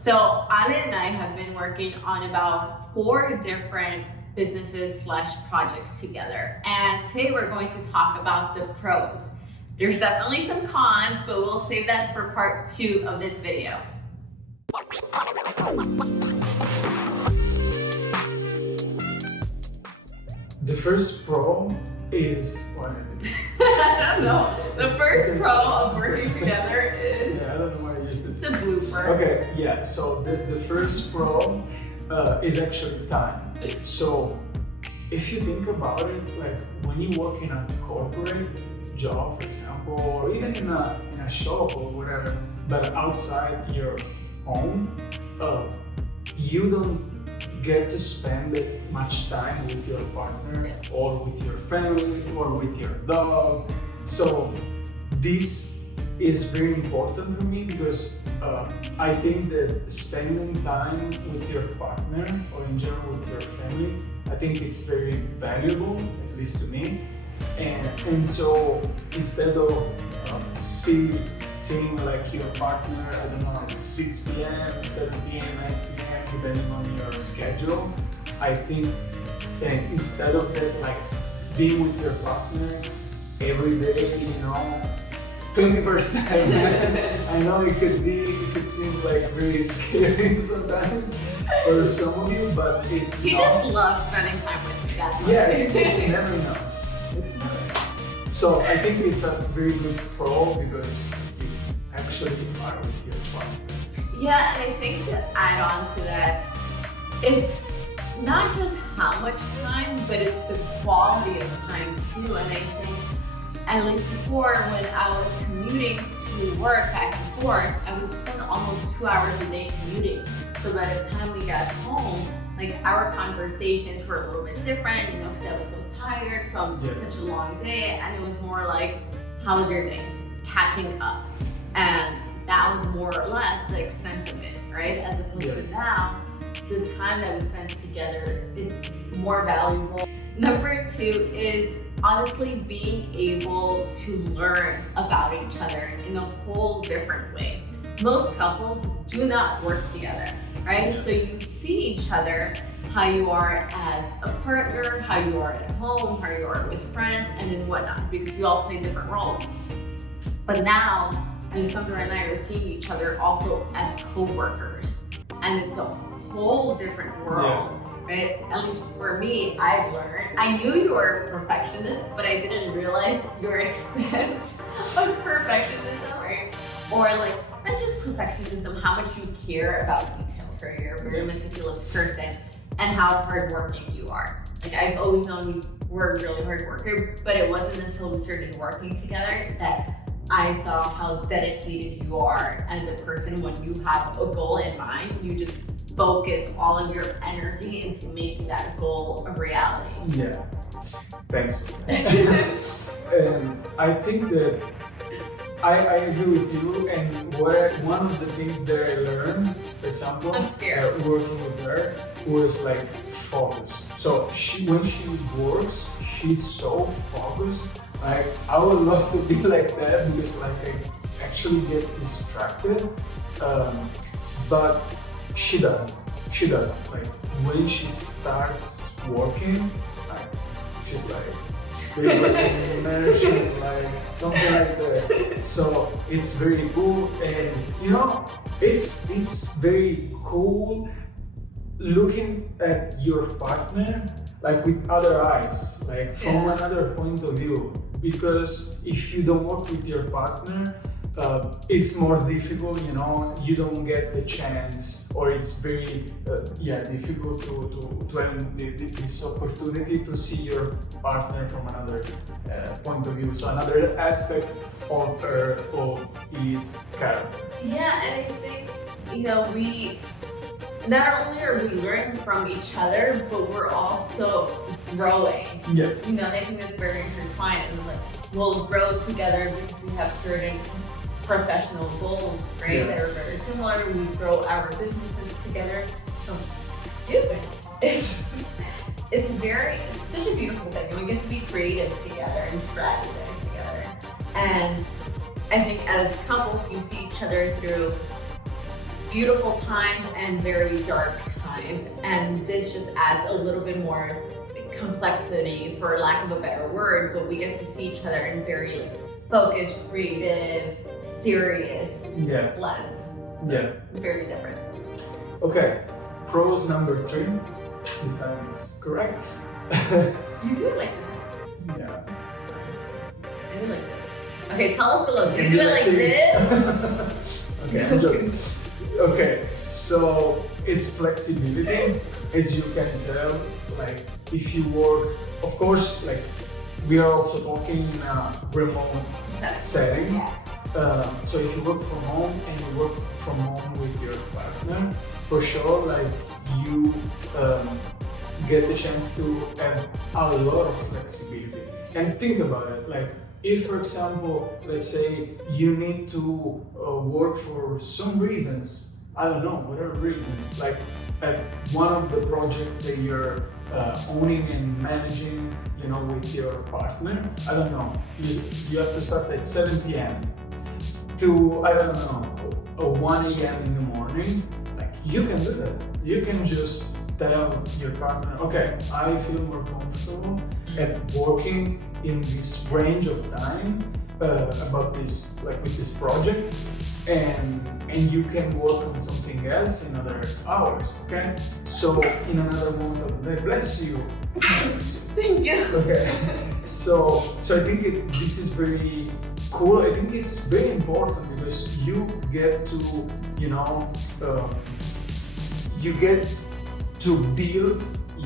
So Ale and I have been working on about 4 different businesses / projects together. And today we're going to talk about the pros. There's definitely some cons, but we'll save that for part 2 of this video. The first pro is what? I don't know. The first pro of working together is I don't know why I used this. it's a blooper. Okay, yeah. So the first pro is actually time. So if you think about it, like when you work in a corporate job, for example, or even in a shop or whatever, but outside your home, you don't get to spend much time with your partner or with your family or with your dog. So this is very important for me because I think that spending time with your partner or in general with your family, I think it's very valuable, at least to me. And so instead of seeing like your partner, I don't know, at 6 p.m., 7 p.m., 9 p.m., depending on your schedule, I think instead of that, like being with your partner every day, 24/7. I know it could seem like really scary sometimes for some of you, but it's He not. just loves spending time with me. That's why. Yeah, it's never enough. It's never enough. So I think it's a very good pro because you actually are with your partner. Yeah, and I think to add on to that, it's not just how much time, but it's the quality of time too. And I think, at least before, when I was commuting to work back and forth, I would spend almost 2 hours a day commuting. So by the time we got home, like our conversations were a little bit different, because I was so tired from such a long day, and it was more like, how was your day? Catching up. And that was more or less the extent of it, right? As opposed to now, the time that we spend together is more valuable. Number 2 is honestly being able to learn about each other in a whole different way. Most couples do not work together, right? So you see each other, how you are as a partner, how you are at home, how you are with friends, and then whatnot, because we all play different roles. But now, Alessandra and I are seeing each other also as co-workers, and it's a whole different world, right? At least for me, I've learned. I knew you were a perfectionist, but I didn't realize your extent of perfectionism, right? Or like, not just perfectionism, how much you care about details, right? You're a very meticulous person, and how hardworking you are. Like, I've always known you were a really hard worker, but it wasn't until we started working together that I saw how dedicated you are as a person. When you have a goal in mind, you just focus all of your energy into making that goal a reality. Yeah, thanks for that. And I think that I agree with you, and one of the things that I learned, for example, I'm scared. Working with her, was like focus. So when she works, she's so focused. Like, I would love to be like that because like I actually get distracted, but she doesn't. Like when she starts working, like she's like there's like an immersion, like something like that. So it's very cool, and it's very cool looking at your partner like with other eyes, like from another point of view. Because if you don't work with your partner, it's more difficult, you don't get the chance, or it's very difficult to have this opportunity to see your partner from another point of view. So another aspect of his character. Yeah, and I think, we not only are we learning from each other, but we're also growing. Yeah. I think that's very intertwined, and like we'll grow together because we have certain professional goals, right? That are very similar. We grow our businesses together. So, excuse me. It's such a beautiful thing. We get to be creative together and strategize together. And I think as couples, you see each other through beautiful times and very dark times. And this just adds a little bit more complexity, for lack of a better word, but we get to see each other in very focused, creative, serious lens. So very different. Okay, pros number 3. This time is correct. You do it like that. Yeah. I do like this. Okay, tell us below. Do you do it like this? Okay, I'm joking. Okay, so it's flexibility, as you can tell. Like, if you work, of course, like we are also talking in a remote setting. So if you work from home and you work from home with your partner, for sure, like you get the chance to have a lot of flexibility. And think about it, like if, for example, let's say you need to work for some reasons, I don't know, whatever reasons, like at one of the projects that you're owning and managing, you know, with your partner, I don't know, you have to start at 7 p.m. to, I don't know, 1 a.m. in the morning. Like, you can do that. You can just tell your partner, okay, I feel more comfortable at working in this range of time about this, like with this project, and you can work on something else in other hours, okay? So in another moment of the day, bless you. Thank you. Okay. So I think this is very cool. I think it's very important because you get to, you know, you get to build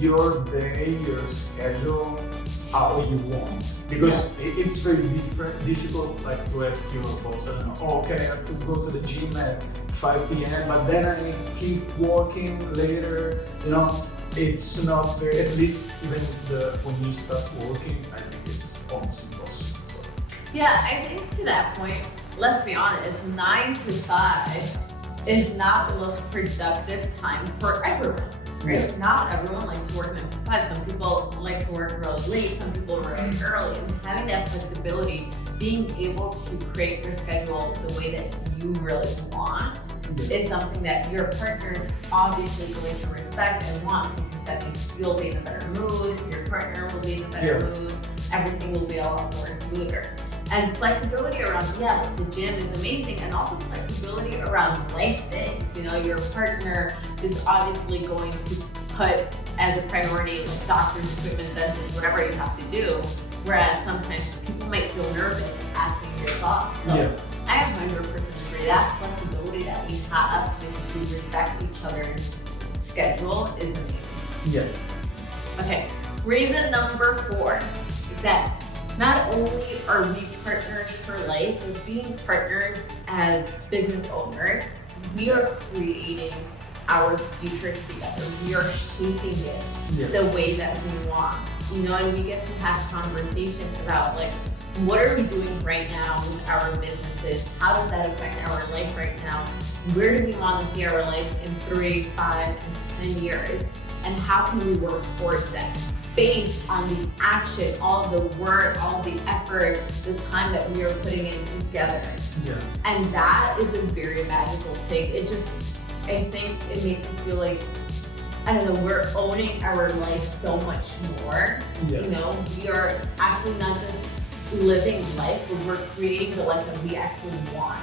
your day, your schedule how you want. Because it's very difficult, like to ask your boss, I don't know, oh, okay, I have to go to the gym at 5 p.m., but then I keep working later, you know, it's not very, at least even when you start working, I think it's almost impossible. Yeah, I think to that point, let's be honest, 9 to 5 is not the most productive time for everyone. Right? Yeah. Not everyone likes to work 9 to 5. Some people like to work really late, some people really early. And having that flexibility, being able to create your schedule the way that you really want is something that your partner is obviously going to respect and want, because that means you'll be in a better mood, your partner will be in a better mood, everything will be a lot more smoother. And flexibility around, the gym is amazing, and also flexibility around life things. You know, your partner is obviously going to put as a priority like doctor's appointments, dentist, whatever you have to do. Whereas sometimes people might feel nervous asking your thoughts. So I 100% agree. That flexibility that we have to respect each other's schedule is amazing. Yeah. Okay, reason number 4 is that not only are we partners for life, but being partners as business owners, we are creating our future together. We are shaping it the way that we want. You know, and we get to have conversations about like, what are we doing right now with our businesses? How does that affect our life right now? Where do we want to see our life in 3, 5, and 10 years? And how can we work towards that? Based on the action, all the work, all the effort, the time that we are putting in together. Yeah. And that is a very magical thing. It just, I think it makes us feel like, I don't know, we're owning our life so much more. Yeah. You know, we are actually not just living life, but we're creating the life that we actually want.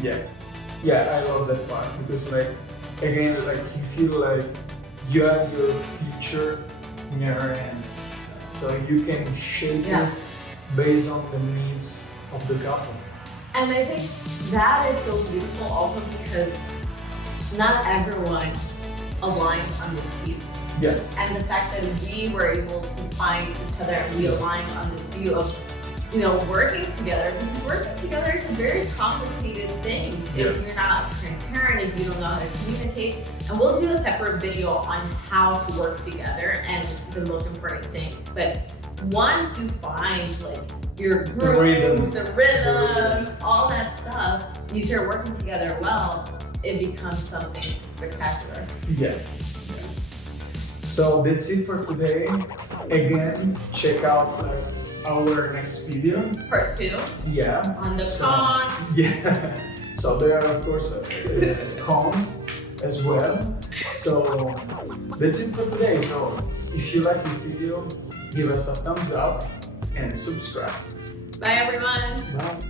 Yeah. Yeah, I love that part because like, again, like you feel like you have your future in your hands, so you can shape it based on the needs of the couple. And I think that is so beautiful also because not everyone aligns on this view. Yeah. And the fact that we were able to find each other and we aligned on this view of, you know, working together, because working together is a very complicated thing if you're not transparent, if you don't know how to communicate. And we'll do a separate video on how to work together and the most important things. But once you find like your groove, the rhythm, all that stuff, you start working together well, it becomes something spectacular. Yeah. So that's it for today. Again, check out our next video. Part 2. Yeah. On the cons. Yeah. So there are of course cons as well. So that's it for today. So if you like this video, give us a thumbs up and subscribe. Bye everyone. Bye.